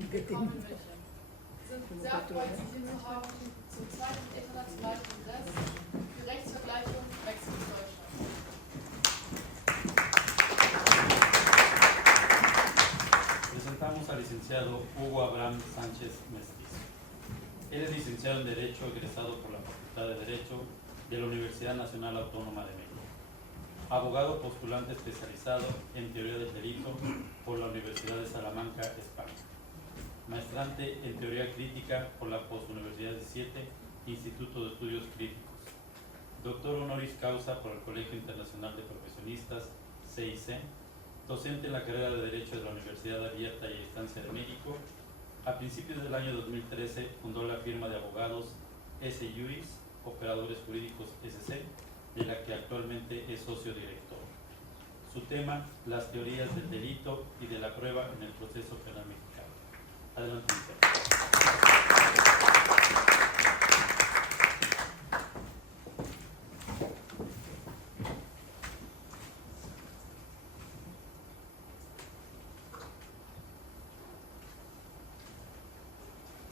welche. Wir sind sehr erfreut, Sie hier zu haben zum zweiten internationalen Kongress für Rechtsvergleichung Mexiko Deutschland. Presentamos al licenciado Hugo Abraham Sánchez Mestizo. Él es licenciado en Derecho egresado por la Facultad de Derecho de la Universidad Nacional Autónoma de México. Abogado postulante especializado en Teoría del Delito por la Universidad de Salamanca, España. Maestrante en Teoría Crítica por la Postuniversidad 17, Instituto de Estudios Críticos. Doctor honoris causa por el Colegio Internacional de Profesionistas, CIC. Docente en la carrera de Derecho de la Universidad Abierta y Estancia de México. A principios del año 2013 fundó la firma de abogados S. Juris, Operadores Jurídicos SC, de la que actualmente es socio director. Su tema, las teorías del delito y de la prueba en el proceso penal mexicano. Adelante.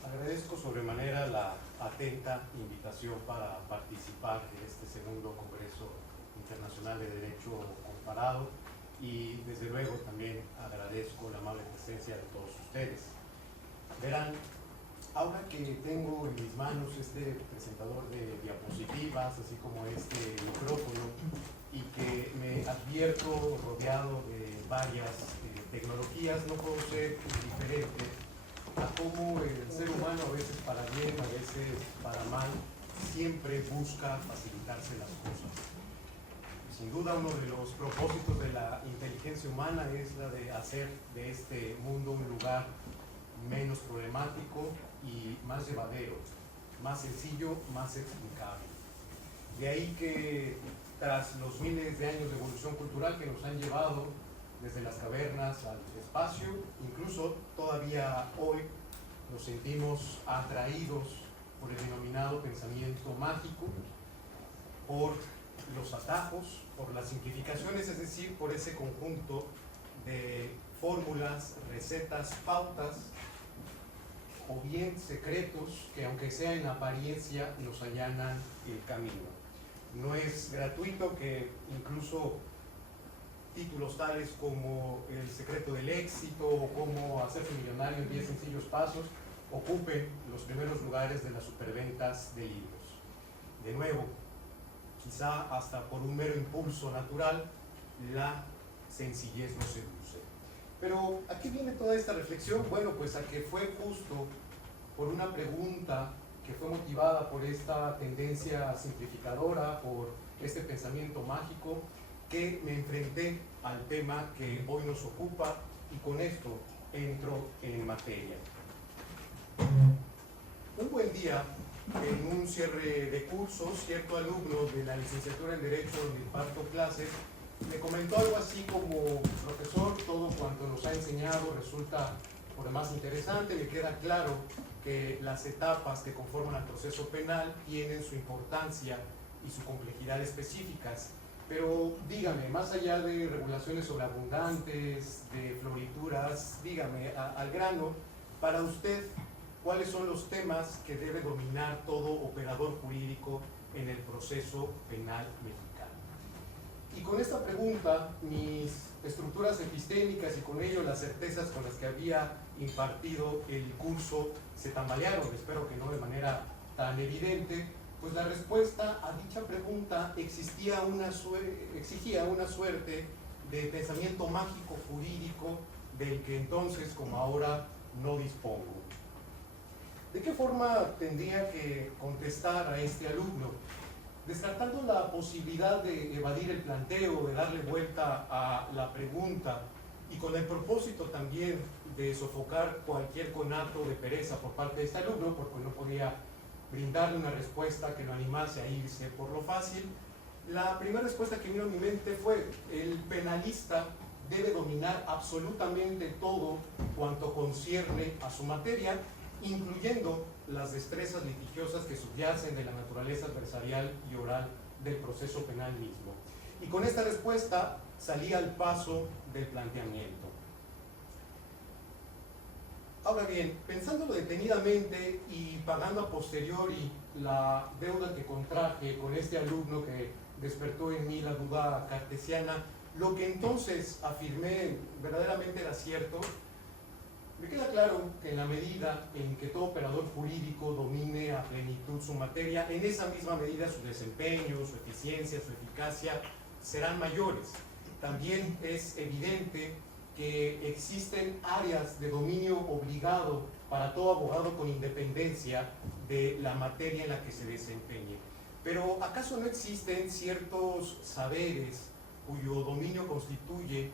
Agradezco sobremanera la atenta invitación para participar de este segundo Congreso Internacional de Derecho Comparado y desde luego también agradezco la amable presencia de todos ustedes. Verán, ahora que tengo en mis manos este presentador de diapositivas, así como este micrófono, y que me advierto rodeado de varias tecnologías, no puedo ser indiferente a cómo el ser humano, a veces para bien, a veces para mal, siempre busca facilitarse las cosas. Sin duda, uno de los propósitos de la inteligencia humana es la de hacer de este mundo un lugar menos problemático y más llevadero, más sencillo, más explicable. De ahí que tras los miles de años de evolución cultural que nos han llevado desde las cavernas al espacio, incluso todavía hoy nos sentimos atraídos por el denominado pensamiento mágico, por los atajos, por las simplificaciones, es decir, por ese conjunto de fórmulas, recetas, pautas o bien secretos que, aunque sea en apariencia, nos allanan el camino. No es gratuito que incluso títulos tales como El secreto del éxito o Cómo hacerse millonario en 10 sencillos pasos ocupen los primeros lugares de las superventas de libros. De nuevo, quizá hasta por un mero impulso natural, la sencillez nos seduce. Pero ¿a qué viene toda esta reflexión? Bueno, pues a que fue justo por una pregunta que fue motivada por esta tendencia simplificadora, por este pensamiento mágico, que me enfrenté al tema que hoy nos ocupa y con esto entro en materia. Un buen día, en un cierre de cursos, cierto alumno de la licenciatura en Derecho donde imparto clases me comentó algo así como: profesor, todo cuanto nos ha enseñado resulta por demás interesante, me queda claro que las etapas que conforman el proceso penal tienen su importancia y su complejidad específicas, pero dígame, más allá de regulaciones sobreabundantes, de florituras, dígame al grano, para usted, ¿cuáles son los temas que debe dominar todo operador jurídico en el proceso penal mexicano? Y con esta pregunta, mis estructuras epistémicas y con ello las certezas con las que había impartido el curso se tambalearon, espero que no de manera tan evidente, pues la respuesta a dicha pregunta exigía una suerte de pensamiento mágico jurídico del que entonces como ahora no dispongo. ¿De qué forma tendría que contestar a este alumno? Descartando la posibilidad de evadir el planteo, de darle vuelta a la pregunta y con el propósito también de sofocar cualquier conato de pereza por parte de este alumno, porque no podía brindarle una respuesta que lo animase a irse por lo fácil, la primera respuesta que vino a mi mente fue: el penalista debe dominar absolutamente todo cuanto concierne a su materia, incluyendo las destrezas litigiosas que subyacen de la naturaleza adversarial y oral del proceso penal mismo. Y con esta respuesta salí al paso del planteamiento. Ahora bien, pensándolo detenidamente y pagando a posteriori la deuda que contraje con este alumno que despertó en mí la duda cartesiana, lo que entonces afirmé verdaderamente era cierto. Me queda claro que en la medida en que todo operador jurídico domine a plenitud su materia, en esa misma medida su desempeño, su eficiencia, su eficacia serán mayores. También es evidente que existen áreas de dominio obligado para todo abogado con independencia de la materia en la que se desempeñe. Pero ¿acaso no existen ciertos saberes cuyo dominio constituye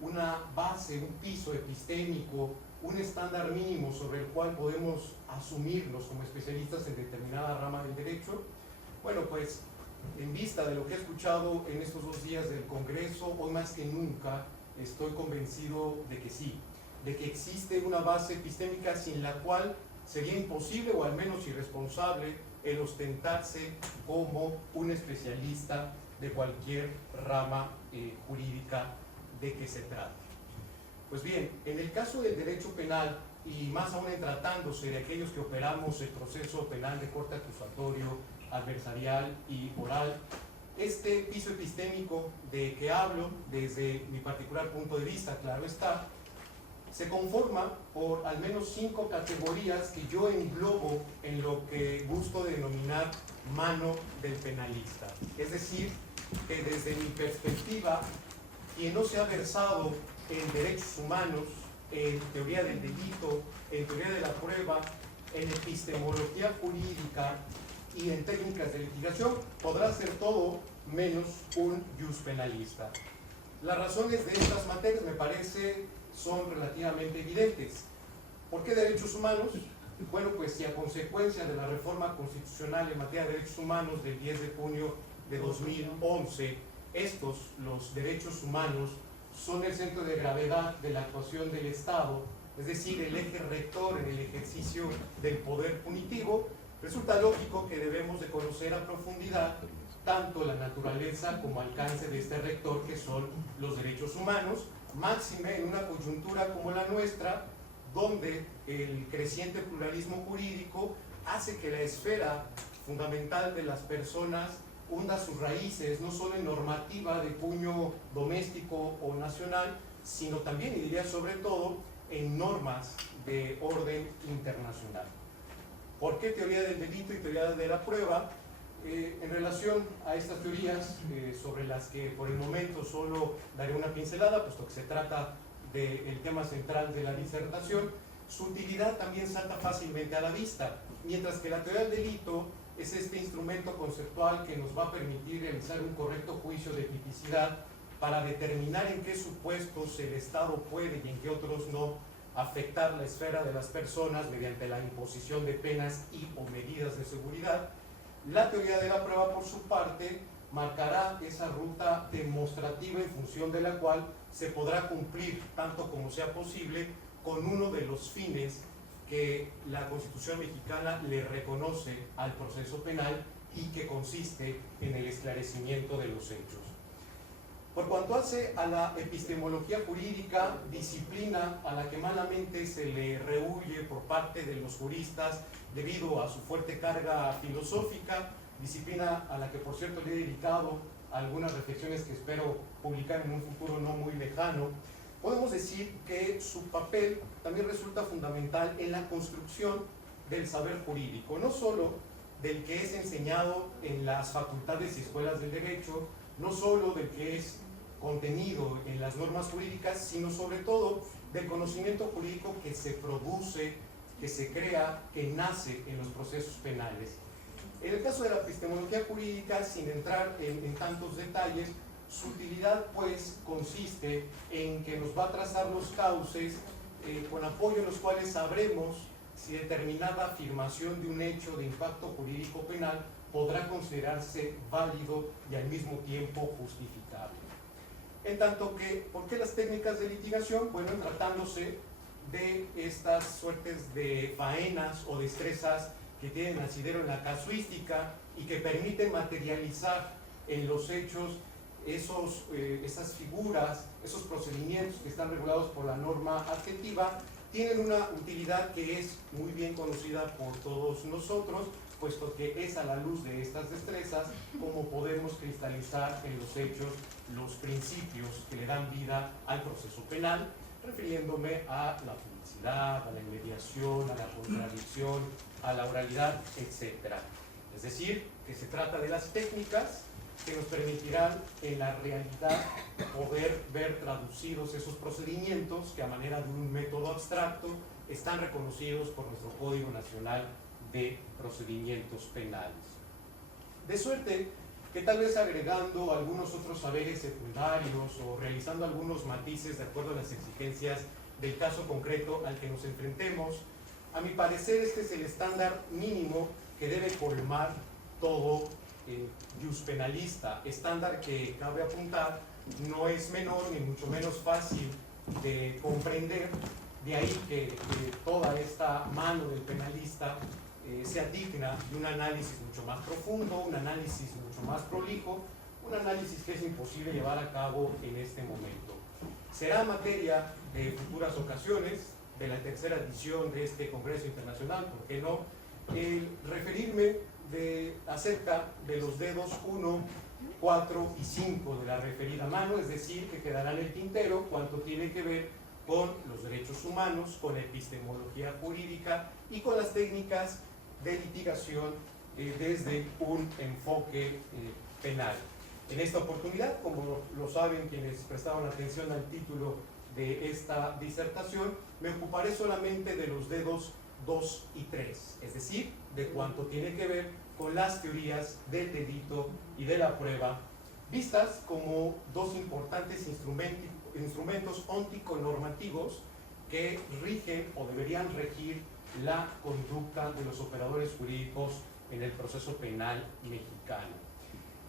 una base, un piso epistémico, un estándar mínimo sobre el cual podemos asumirnos como especialistas en determinada rama del derecho? Bueno, pues en vista de lo que he escuchado en estos 2 días del Congreso, hoy más que nunca estoy convencido de que sí, de que existe una base epistémica sin la cual sería imposible o al menos irresponsable el ostentarse como un especialista de cualquier rama jurídica de que se trate. Pues bien, en el caso del derecho penal, y más aún en tratándose de aquellos que operamos el proceso penal de corte acusatorio, adversarial y oral, este piso epistémico de que hablo, desde mi particular punto de vista, claro está, se conforma por al menos 5 categorías que yo englobo en lo que gusto de denominar mano del penalista. Es decir, que desde mi perspectiva, quien no se ha versado en derechos humanos, en teoría del delito, en teoría de la prueba, en epistemología jurídica y en técnicas de litigación, podrá ser todo menos un jus penalista. Las razones de estas materias me parece son relativamente evidentes. ¿Por qué derechos humanos? Bueno, pues si a consecuencia de la reforma constitucional en materia de derechos humanos del 10 de junio de 2011, los derechos humanos, son el centro de gravedad de la actuación del Estado, es decir, el eje rector en el ejercicio del poder punitivo, resulta lógico que debemos de conocer a profundidad tanto la naturaleza como alcance de este rector, que son los derechos humanos, máxime en una coyuntura como la nuestra, donde el creciente pluralismo jurídico hace que la esfera fundamental de las personas hunda sus raíces, no solo en normativa de puño doméstico o nacional, sino también, y diría sobre todo, en normas de orden internacional. ¿Por qué teoría del delito y teoría de la prueba? En relación a estas teorías, sobre las que por el momento solo daré una pincelada, puesto que se trata del tema central de la disertación, su utilidad también salta fácilmente a la vista, mientras que la teoría del delito es este instrumento conceptual que nos va a permitir realizar un correcto juicio de tipicidad para determinar en qué supuestos el Estado puede y en qué otros no afectar la esfera de las personas mediante la imposición de penas y o medidas de seguridad. La teoría de la prueba, por su parte, marcará esa ruta demostrativa en función de la cual se podrá cumplir, tanto como sea posible, con uno de los fines que la Constitución mexicana le reconoce al proceso penal y que consiste en el esclarecimiento de los hechos. Por cuanto hace a la epistemología jurídica, disciplina a la que malamente se le rehúye por parte de los juristas debido a su fuerte carga filosófica, disciplina a la que por cierto le he dedicado algunas reflexiones que espero publicar en un futuro no muy lejano, podemos decir que su papel también resulta fundamental en la construcción del saber jurídico, no solo del que es enseñado en las facultades y escuelas del derecho, no solo del que es contenido en las normas jurídicas, sino sobre todo del conocimiento jurídico que se produce, que se crea, que nace en los procesos penales. En el caso de la epistemología jurídica, sin entrar en tantos detalles, su utilidad pues consiste en que nos va a trazar los cauces con apoyo en los cuales sabremos si determinada afirmación de un hecho de impacto jurídico penal podrá considerarse válido y al mismo tiempo justificable. En tanto que, ¿por qué las técnicas de litigación? Bueno, tratándose de estas suertes de faenas o destrezas que tienen asidero en la casuística y que permiten materializar en los hechos esas figuras, esos procedimientos que están regulados por la norma adjetiva, tienen una utilidad que es muy bien conocida por todos nosotros, puesto que es a la luz de estas destrezas como podemos cristalizar en los hechos los principios que le dan vida al proceso penal, refiriéndome a la publicidad, a la inmediación, a la contradicción, a la oralidad, etc. Es decir, que se trata de las técnicas que nos permitirán en la realidad poder ver traducidos esos procedimientos que a manera de un método abstracto están reconocidos por nuestro Código Nacional de Procedimientos Penales. De suerte que tal vez agregando algunos otros saberes secundarios o realizando algunos matices de acuerdo a las exigencias del caso concreto al que nos enfrentemos, a mi parecer este es el estándar mínimo que debe colmar todo juspenalista, estándar que cabe apuntar no es menor ni mucho menos fácil de comprender, de ahí que toda esta mano del penalista sea digna de un análisis mucho más profundo, un análisis mucho más prolijo, un análisis que es imposible llevar a cabo en este momento. Será materia de futuras ocasiones, de la tercera edición de este Congreso Internacional, ¿por qué no?, el referirme acerca de los dedos 1, 4 y 5 de la referida mano, es decir, que quedará en el tintero cuanto tiene que ver con los derechos humanos, con epistemología jurídica y con las técnicas de litigación desde un enfoque penal. En esta oportunidad, como lo saben quienes prestaron atención al título de esta disertación, me ocuparé solamente de los dedos 2 y 3, es decir, de cuanto tiene que ver con las teorías del delito y de la prueba, vistas como dos importantes instrumentos óntico-normativos que rigen o deberían regir la conducta de los operadores jurídicos en el proceso penal mexicano.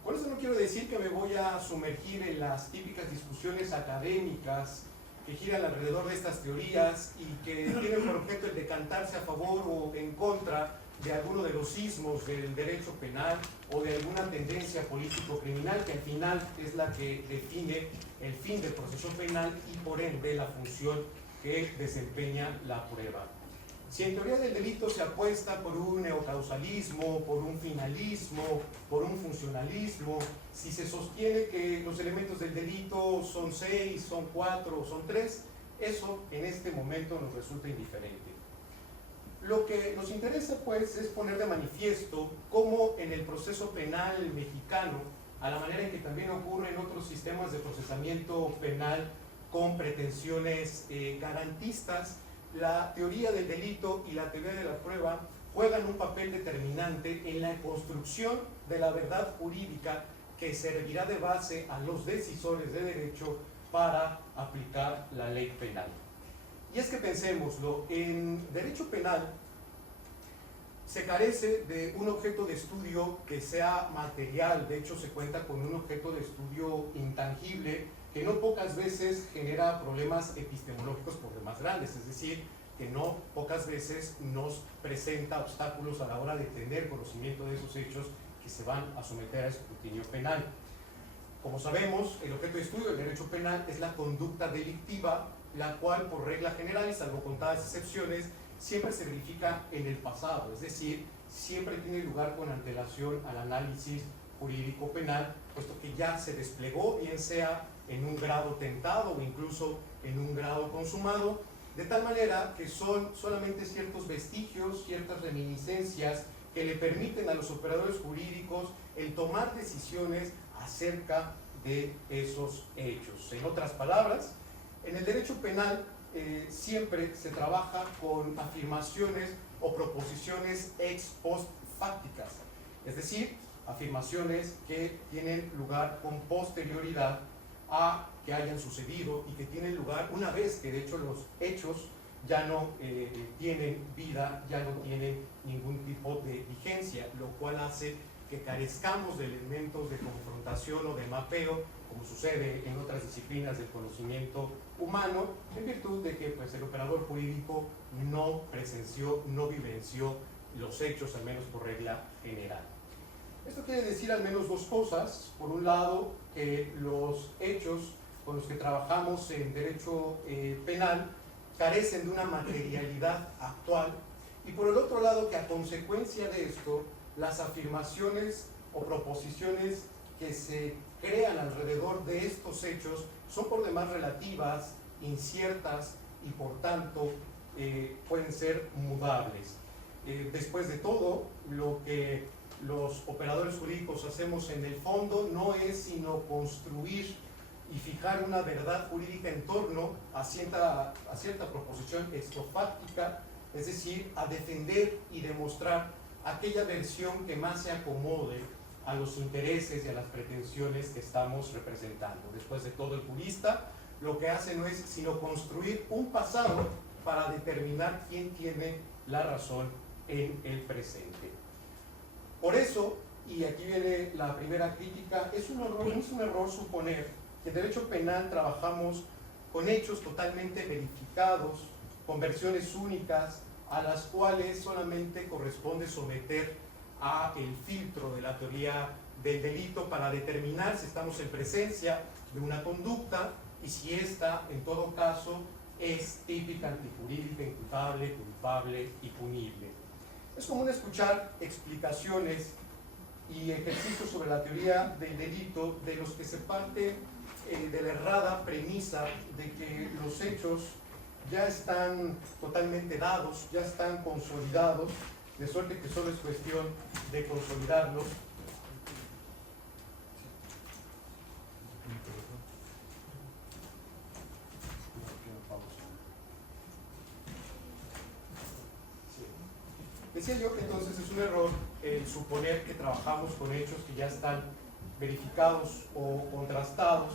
Con eso no quiero decir que me voy a sumergir en las típicas discusiones académicas que giran alrededor de estas teorías y que tienen por objeto el decantarse a favor o en contra de alguno de los sismos del derecho penal o de alguna tendencia político-criminal que al final es la que define el fin del proceso penal y por ende la función que desempeña la prueba. Si en teoría del delito se apuesta por un neocausalismo, por un finalismo, por un funcionalismo, si se sostiene que los elementos del delito son 6, son 4 o son 3, eso en este momento nos resulta indiferente. Lo que nos interesa pues es poner de manifiesto cómo en el proceso penal mexicano, a la manera en que también ocurre en otros sistemas de procesamiento penal con pretensiones garantistas, la teoría del delito y la teoría de la prueba juegan un papel determinante en la construcción de la verdad jurídica que servirá de base a los decisores de derecho para aplicar la ley penal. Y es que pensémoslo, en derecho penal se carece de un objeto de estudio que sea material, de hecho se cuenta con un objeto de estudio intangible que no pocas veces genera problemas epistemológicos por demás grandes, es decir, que no pocas veces nos presenta obstáculos a la hora de tener conocimiento de esos hechos que se van a someter a escrutinio penal. Como sabemos, el objeto de estudio del derecho penal es la conducta delictiva, la cual por regla general y salvo contadas excepciones siempre se verifica en el pasado, es decir, siempre tiene lugar con antelación al análisis jurídico penal, puesto que ya se desplegó, bien sea en un grado tentado o incluso en un grado consumado, de tal manera que son solamente ciertos vestigios, ciertas reminiscencias que le permiten a los operadores jurídicos el tomar decisiones acerca de esos hechos. En otras palabras, en el derecho penal siempre se trabaja con afirmaciones o proposiciones ex post fácticas, es decir, afirmaciones que tienen lugar con posterioridad a que hayan sucedido y que tienen lugar una vez que de hecho los hechos ya no tienen vida, ya no tienen ningún tipo de vigencia, lo cual hace que carezcamos de elementos de confrontación o de mapeo, como sucede en otras disciplinas del conocimiento humano, en virtud de que pues, el operador jurídico no presenció, no vivenció los hechos, al menos por regla general. Esto quiere decir al menos dos cosas. Por un lado, que los hechos con los que trabajamos en derecho penal carecen de una materialidad actual, y por el otro lado que a consecuencia de esto, las afirmaciones o proposiciones que se crean alrededor de estos hechos son por demás relativas, inciertas y por tanto pueden ser mudables. Después de todo, lo que los operadores jurídicos hacemos en el fondo no es sino construir y fijar una verdad jurídica en torno a cierta proposición extrafáctica, es decir, a defender y demostrar aquella versión que más se acomode a los intereses y a las pretensiones que estamos representando. Después de todo, el jurista lo que hace no es sino construir un pasado para determinar quién tiene la razón en el presente. Por eso, y aquí viene la primera crítica, es un error suponer que en derecho penal trabajamos con hechos totalmente verificados, con versiones únicas, a las cuales solamente corresponde someter a el filtro de la teoría del delito para determinar si estamos en presencia de una conducta y si ésta, en todo caso, es típica, antijurídica, imputable, culpable y punible. Es común escuchar explicaciones y ejercicios sobre la teoría del delito de los que se parte de la errada premisa de que los hechos ya están totalmente dados, ya están consolidados, de suerte que solo es cuestión de consolidarlos. Decía yo que entonces es un error suponer que trabajamos con hechos que ya están verificados o contrastados,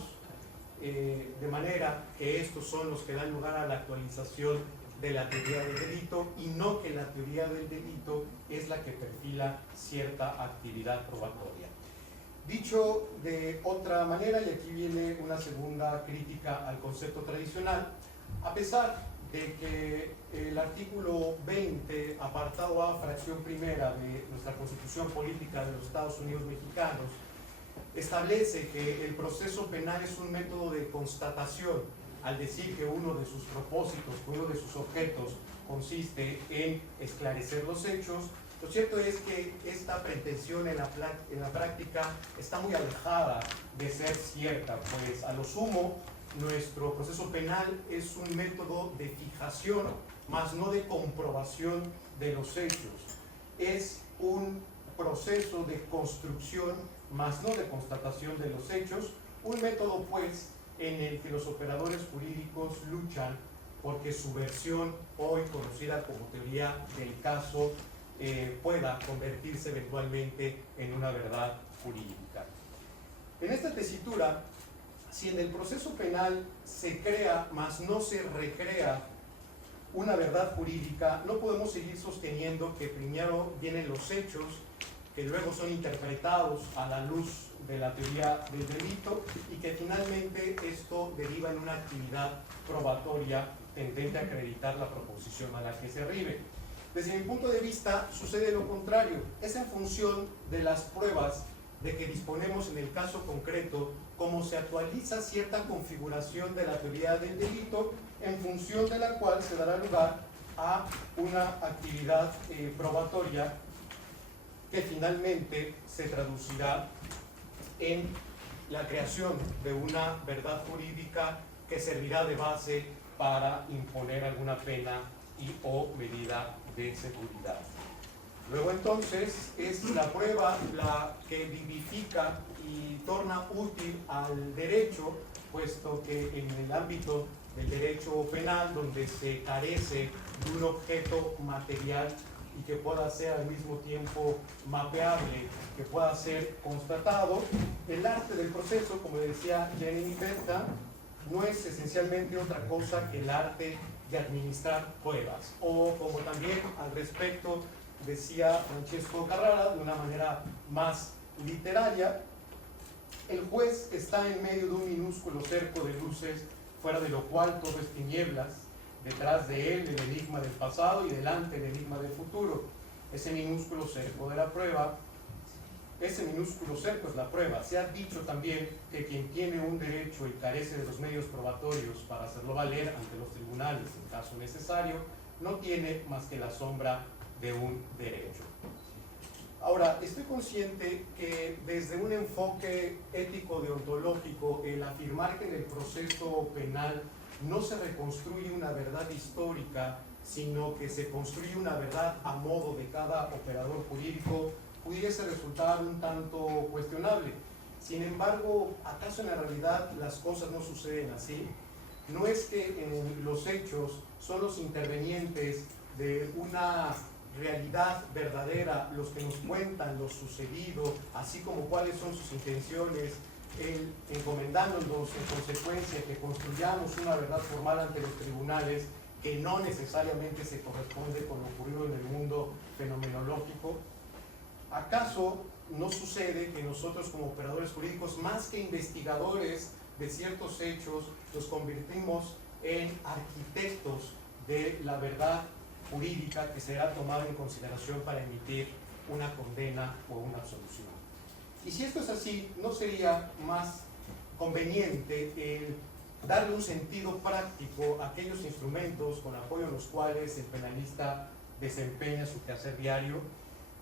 de manera que estos son los que dan lugar a la actualización de la teoría del delito y no que la teoría del delito es la que perfila cierta actividad probatoria. Dicho de otra manera, y aquí viene una segunda crítica al concepto tradicional, a pesar de que el artículo 20, apartado A, fracción primera de nuestra Constitución Política de los Estados Unidos Mexicanos, establece que el proceso penal es un método de constatación, al decir que uno de sus propósitos, uno de sus objetos consiste en esclarecer los hechos. Lo cierto es que esta pretensión en la práctica está muy alejada de ser cierta, pues a lo sumo nuestro proceso penal es un método de fijación, más no de comprobación de los hechos. Es un proceso de construcción, más no de constatación de los hechos, un método pues en el que los operadores jurídicos luchan porque su versión, hoy conocida como teoría del caso, pueda convertirse eventualmente en una verdad jurídica. En esta tesitura, si en el proceso penal se crea, mas no se recrea una verdad jurídica, no podemos seguir sosteniendo que primero vienen los hechos, que luego son interpretados a la luz de la teoría del delito y que finalmente esto deriva en una actividad probatoria tendente a acreditar la proposición a la que se arribe. Desde mi punto de vista sucede lo contrario, es en función de las pruebas de que disponemos en el caso concreto cómo se actualiza cierta configuración de la teoría del delito, en función de la cual se dará lugar a una actividad probatoria que finalmente se traducirá en la creación de una verdad jurídica que servirá de base para imponer alguna pena y o medida de seguridad. Luego entonces es la prueba la que vivifica y torna útil al derecho, puesto que en el ámbito del derecho penal, donde se carece de un objeto material y que pueda ser al mismo tiempo mapeable, que pueda ser constatado, el arte del proceso, como decía Jenny Besta, no es esencialmente otra cosa que el arte de administrar pruebas, o como también al respecto decía Francesco Carrara de una manera más literaria, el juez está en medio de un minúsculo cerco de luces, fuera de lo cual todo es tinieblas, detrás de él el enigma del pasado y delante el enigma del futuro. Ese minúsculo cerco de la prueba ese minúsculo cerco es la prueba. Se ha dicho también que quien tiene un derecho y carece de los medios probatorios para hacerlo valer ante los tribunales en caso necesario, no tiene más que la sombra de un derecho. Ahora, estoy consciente que desde un enfoque ético deontológico, el afirmar que en el proceso penal no se reconstruye una verdad histórica, sino que se construye una verdad a modo de cada operador jurídico, pudiese resultar un tanto cuestionable. Sin embargo, ¿acaso en la realidad las cosas no suceden así? No es que en los hechos son los intervenientes de una realidad verdadera los que nos cuentan lo sucedido, así como cuáles son sus intenciones, encomendándonos en consecuencia que construyamos una verdad formal ante los tribunales que no necesariamente se corresponde con lo ocurrido en el mundo fenomenológico. ¿Acaso no sucede que nosotros como operadores jurídicos, más que investigadores de ciertos hechos, nos convertimos en arquitectos de la verdad jurídica que será tomada en consideración para emitir una condena o una absolución? Y si esto es así, ¿no sería más conveniente el darle un sentido práctico a aquellos instrumentos con apoyo a los cuales el penalista desempeña su quehacer diario?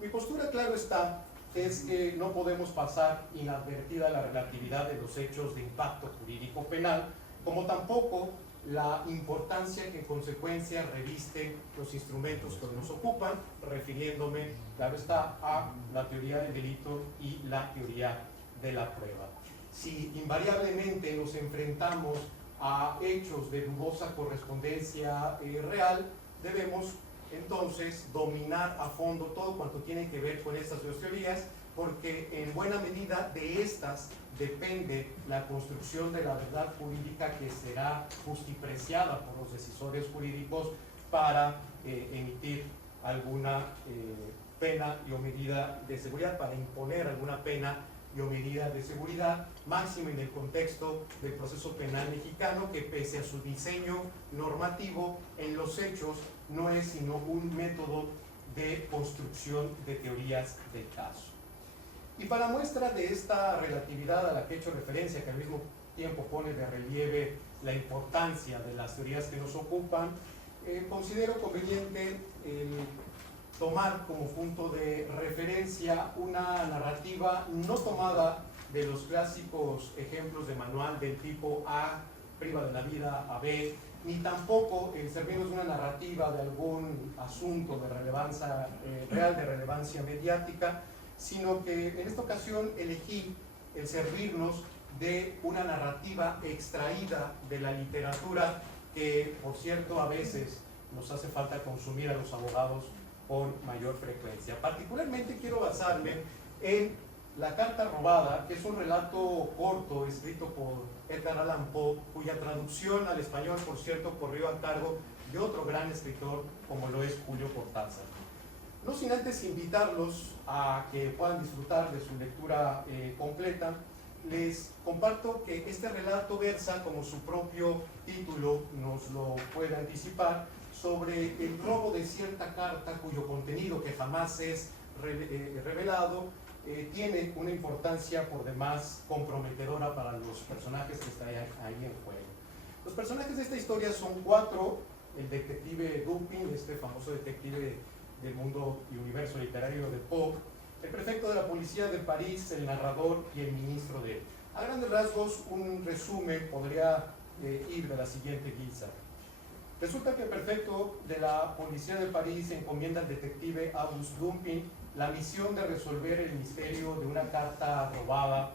Mi postura, claro está, es que no podemos pasar inadvertida la relatividad de los hechos de impacto jurídico penal, como tampoco la importancia que en consecuencia revisten los instrumentos que nos ocupan, refiriéndome, claro está, a la teoría del delito y la teoría de la prueba. Si invariablemente nos enfrentamos a hechos de dudosa correspondencia real, debemos entonces dominar a fondo todo cuanto tiene que ver con estas dos teorías, porque en buena medida de estas depende la construcción de la verdad jurídica que será justipreciada por los decisores jurídicos para emitir alguna pena y o medida de seguridad, para imponer alguna pena y o medida de seguridad, máximo en el contexto del proceso penal mexicano, que pese a su diseño normativo, en los hechos no es sino un método de construcción de teorías del caso. Y para muestra de esta relatividad a la que he hecho referencia, que al mismo tiempo pone de relieve la importancia de las teorías que nos ocupan, considero conveniente tomar como punto de referencia una narrativa no tomada de los clásicos ejemplos de manual del tipo A priva de la vida a B, ni tampoco el servirnos de una narrativa de algún asunto de relevancia real, de relevancia mediática, sino que en esta ocasión elegí el servirnos de una narrativa extraída de la literatura que, por cierto, a veces nos hace falta consumir a los abogados con mayor frecuencia. Particularmente quiero basarme en La carta robada, que es un relato corto escrito por Edgar Allan Poe, cuya traducción al español, por cierto, corrió a cargo de otro gran escritor como lo es Julio Cortázar. No sin antes invitarlos a que puedan disfrutar de su lectura completa, les comparto que este relato versa, como su propio título nos lo puede anticipar, sobre el robo de cierta carta cuyo contenido, que jamás es revelado, tiene una importancia por demás comprometedora para los personajes que están ahí en juego. Los personajes de esta historia son cuatro: el detective Dupin, este famoso detective del mundo y universo literario de Poe, el prefecto de la policía de París, el narrador y el ministro de él. A grandes rasgos, un resumen podría ir de la siguiente guisa. Resulta que el prefecto de la policía de París encomienda al detective Auguste Dupin la misión de resolver el misterio de una carta robada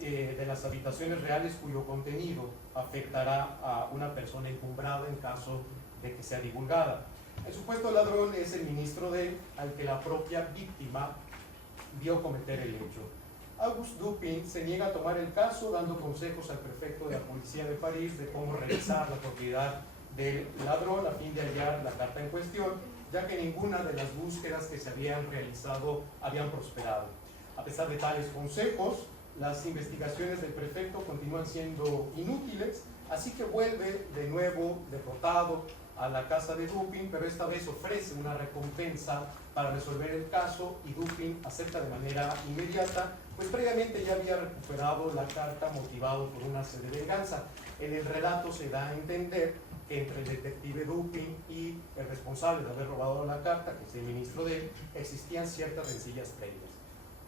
de las habitaciones reales cuyo contenido afectará a una persona encumbrada en caso de que sea divulgada. El supuesto ladrón es el ministro de él, al que la propia víctima vio cometer el hecho. Auguste Dupin se niega a tomar el caso, dando consejos al prefecto de la policía de París de cómo revisar la propiedad del ladrón a fin de hallar la carta en cuestión, ya que ninguna de las búsquedas que se habían realizado habían prosperado. A pesar de tales consejos, las investigaciones del prefecto continúan siendo inútiles, así que vuelve de nuevo derrotado a la casa de Dupin, pero esta vez ofrece una recompensa para resolver el caso y Dupin acepta de manera inmediata, pues previamente ya había recuperado la carta motivado por una sed de venganza. En el relato se da a entender que entre el detective Dupin y el responsable de haber robado la carta, que es el ministro de él, existían ciertas rencillas previas.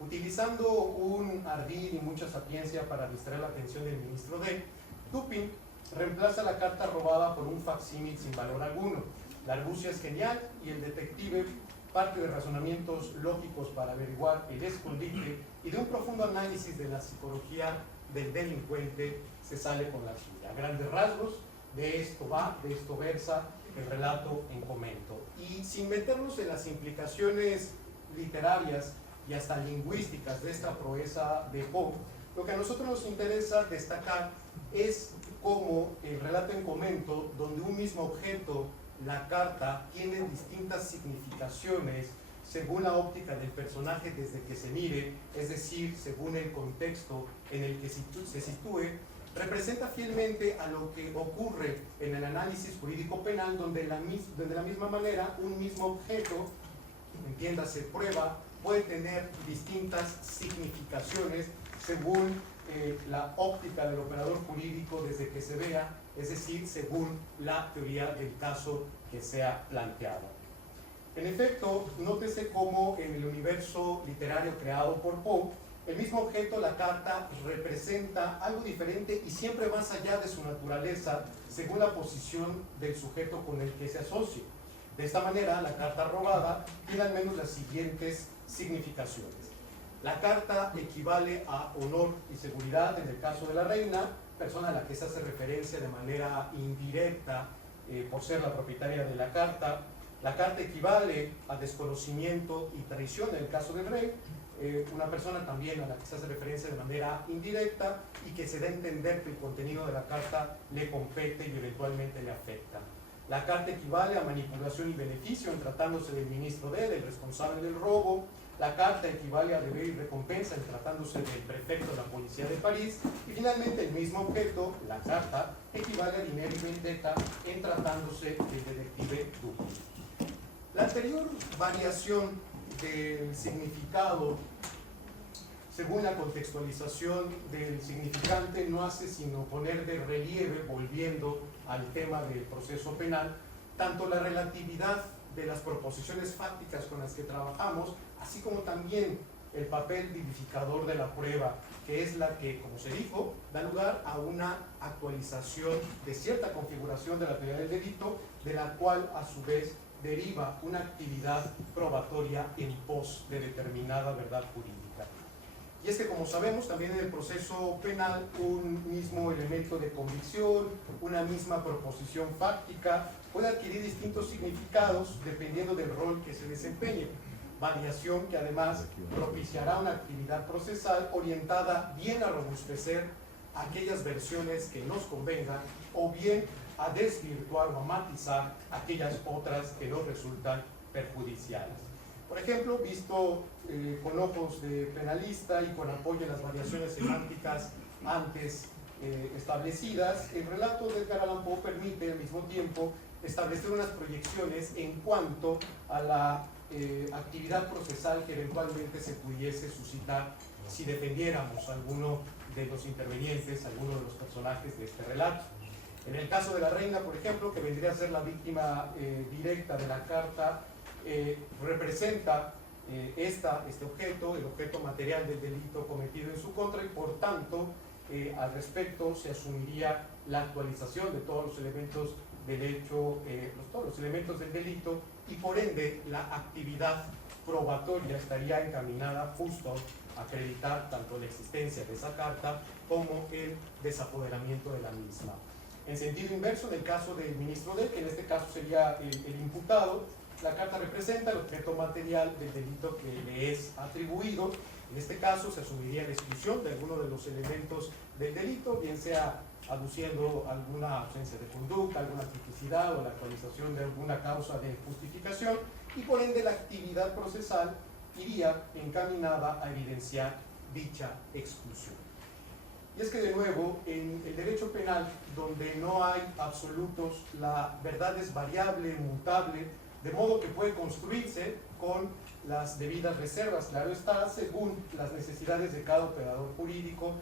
Utilizando un ardid y mucha sapiencia para distraer la atención del ministro de él, Dupin reemplaza la carta robada por un facsímil sin valor alguno. La argucia es genial y el detective parte de razonamientos lógicos para averiguar el escondite y de un profundo análisis de la psicología del delincuente se sale con la suya. A grandes rasgos, de esto versa el relato en comento. Y sin meternos en las implicaciones literarias y hasta lingüísticas de esta proeza de Poe, lo que a nosotros nos interesa destacar es cómo el relato en comento, donde un mismo objeto, la carta, tiene distintas significaciones según la óptica del personaje desde que se mire, es decir, según el contexto en el que se sitúe, representa fielmente a lo que ocurre en el análisis jurídico penal, donde de la misma manera un mismo objeto, entiéndase prueba, puede tener distintas significaciones según la óptica del operador jurídico desde que se vea, es decir, según la teoría del caso que sea planteado. En efecto, nótese cómo en el universo literario creado por Poe, el mismo objeto, la carta, representa algo diferente y siempre más allá de su naturaleza, según la posición del sujeto con el que se asocie. De esta manera, la carta robada tiene al menos las siguientes significaciones. La carta equivale a honor y seguridad en el caso de la reina, persona a la que se hace referencia de manera indirecta por ser la propietaria de la carta. La carta equivale a desconocimiento y traición en el caso del rey, una persona también a la que se hace referencia de manera indirecta y que se da a entender que el contenido de la carta le compete y eventualmente le afecta. La carta equivale a manipulación y beneficio en tratándose del ministro del responsable del robo. La carta equivale a deber y recompensa en tratándose del prefecto de la policía de París. Y finalmente el mismo objeto, la carta, equivale a dinero y vendetta en tratándose del detective Dupin. La anterior variación del significado según la contextualización del significante no hace sino poner de relieve, volviendo al tema del proceso penal, tanto la relatividad de las proposiciones fácticas con las que trabajamos, así como también el papel vivificador de la prueba, que es la que, como se dijo, da lugar a una actualización de cierta configuración de la teoría del delito, de la cual a su vez deriva una actividad probatoria en pos de determinada verdad jurídica. Y es que, como sabemos, también en el proceso penal un mismo elemento de convicción, una misma proposición fáctica puede adquirir distintos significados dependiendo del rol que se desempeñe. Variación que además propiciará una actividad procesal orientada bien a robustecer aquellas versiones que nos convengan o bien a desvirtuar o a matizar aquellas otras que nos resultan perjudiciales. Por ejemplo, visto con ojos de penalista y con apoyo en las variaciones semánticas antes establecidas, el relato de Edgar Allan Poe permite al mismo tiempo establecer unas proyecciones en cuanto a la actividad procesal que eventualmente se pudiese suscitar si defendiéramos a alguno de los intervenientes, a alguno de los personajes de este relato. En el caso de la reina, por ejemplo, que vendría a ser la víctima directa de la carta, representa este objeto, el objeto material del delito cometido en su contra, y por tanto al respecto se asumiría la actualización de todos los elementos del hecho, todos los elementos del delito, y por ende la actividad probatoria estaría encaminada justo a acreditar tanto la existencia de esa carta como el desapoderamiento de la misma. En sentido inverso, en el caso del ministro D, que en este caso sería el imputado, la carta representa el objeto material del delito que le es atribuido. En este caso se asumiría la exclusión de alguno de los elementos del delito, bien sea aduciendo alguna ausencia de conducta, alguna tipicidad o la actualización de alguna causa de justificación, y por ende la actividad procesal iría encaminada a evidenciar dicha exclusión. Y es que de nuevo, en el derecho penal, donde no hay absolutos, la verdad es variable, mutable, de modo que puede construirse con las debidas reservas, claro está, según las necesidades de cada operador jurídico,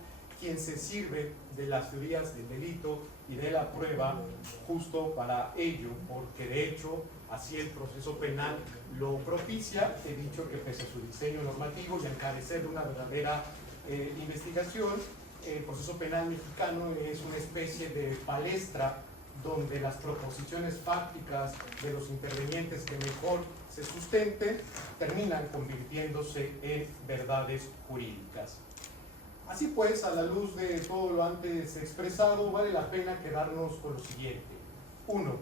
quien se sirve de las teorías del delito y de la prueba justo para ello, porque de hecho así el proceso penal lo propicia. He dicho que pese a su diseño normativo y al carecer de una verdadera investigación, el proceso penal mexicano es una especie de palestra donde las proposiciones fácticas de los intervenientes que mejor se sustenten terminan convirtiéndose en verdades jurídicas. Así pues, a la luz de todo lo antes expresado, vale la pena quedarnos con lo siguiente. 1.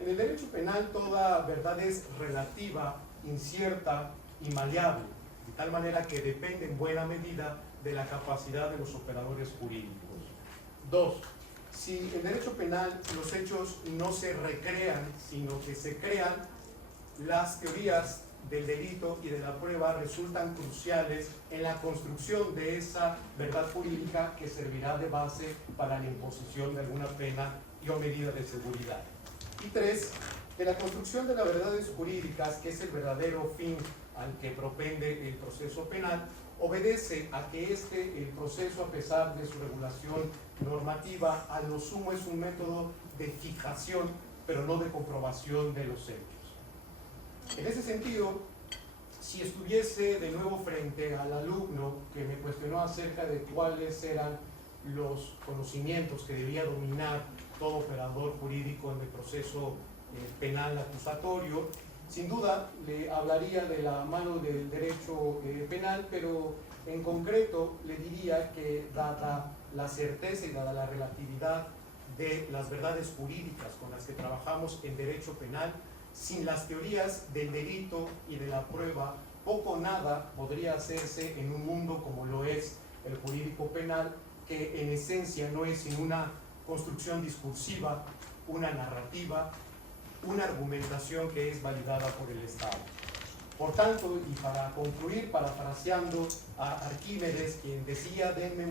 En el derecho penal toda verdad es relativa, incierta y maleable, de tal manera que depende en buena medida de la capacidad de los operadores jurídicos. 2. Si en derecho penal los hechos no se recrean, sino que se crean, las teorías del delito y de la prueba resultan cruciales en la construcción de esa verdad jurídica que servirá de base para la imposición de alguna pena y o medida de seguridad. Y 3, de la construcción de las verdades jurídicas, que es el verdadero fin al que propende el proceso penal, obedece a que el proceso, a pesar de su regulación normativa, a lo sumo es un método de fijación, pero no de comprobación de los hechos. En ese sentido, si estuviese de nuevo frente al alumno que me cuestionó acerca de cuáles eran los conocimientos que debía dominar todo operador jurídico en el proceso penal acusatorio, sin duda le hablaría de la mano del derecho penal, pero en concreto le diría que dada la certeza y dada la relatividad de las verdades jurídicas con las que trabajamos en derecho penal, sin las teorías del delito y de la prueba, poco o nada podría hacerse en un mundo como lo es el jurídico penal, que en esencia no es sino una construcción discursiva, una narrativa, una argumentación que es validada por el Estado. Por tanto, y para concluir, parafraseando a Arquímedes, quien decía: denme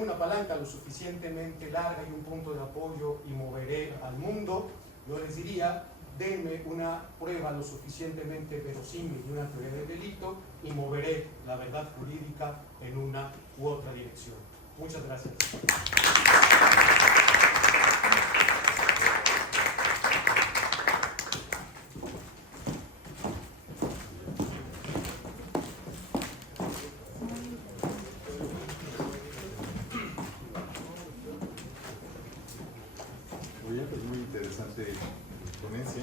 una palanca lo suficientemente larga y un punto de apoyo y moveré al mundo, yo les diría: denme una prueba lo suficientemente verosímil y una teoría del delito y moveré la verdad jurídica en una u otra dirección. Muchas gracias. Muy bien, pues muy interesante ponencia.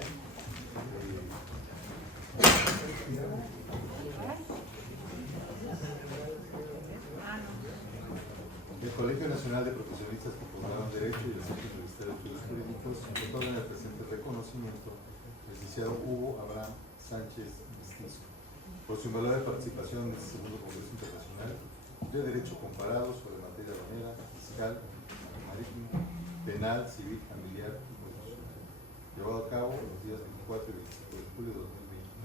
El Colegio Nacional de Profesionistas que Postgraduaron Derecho y el Centro Universitario de Estudios Jurídicos otorgan el presente reconocimiento al licenciado Hugo Abraham Sánchez Mestizo por su invaluable participación en este segundo Congreso Internacional de Derecho Comparado sobre materia aduanera, fiscal, marítimo, penal, civil, familiar y constitucional, llevado a cabo los días 24 y 25 de julio de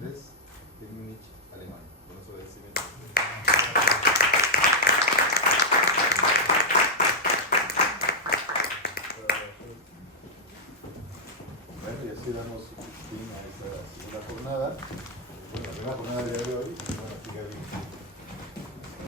2023 en Múnich, Alemania. Con nuestro agradecimiento. Bueno, y así damos fin a esta segunda jornada. Bueno, la primera jornada del día de hoy, bueno, sigue bien.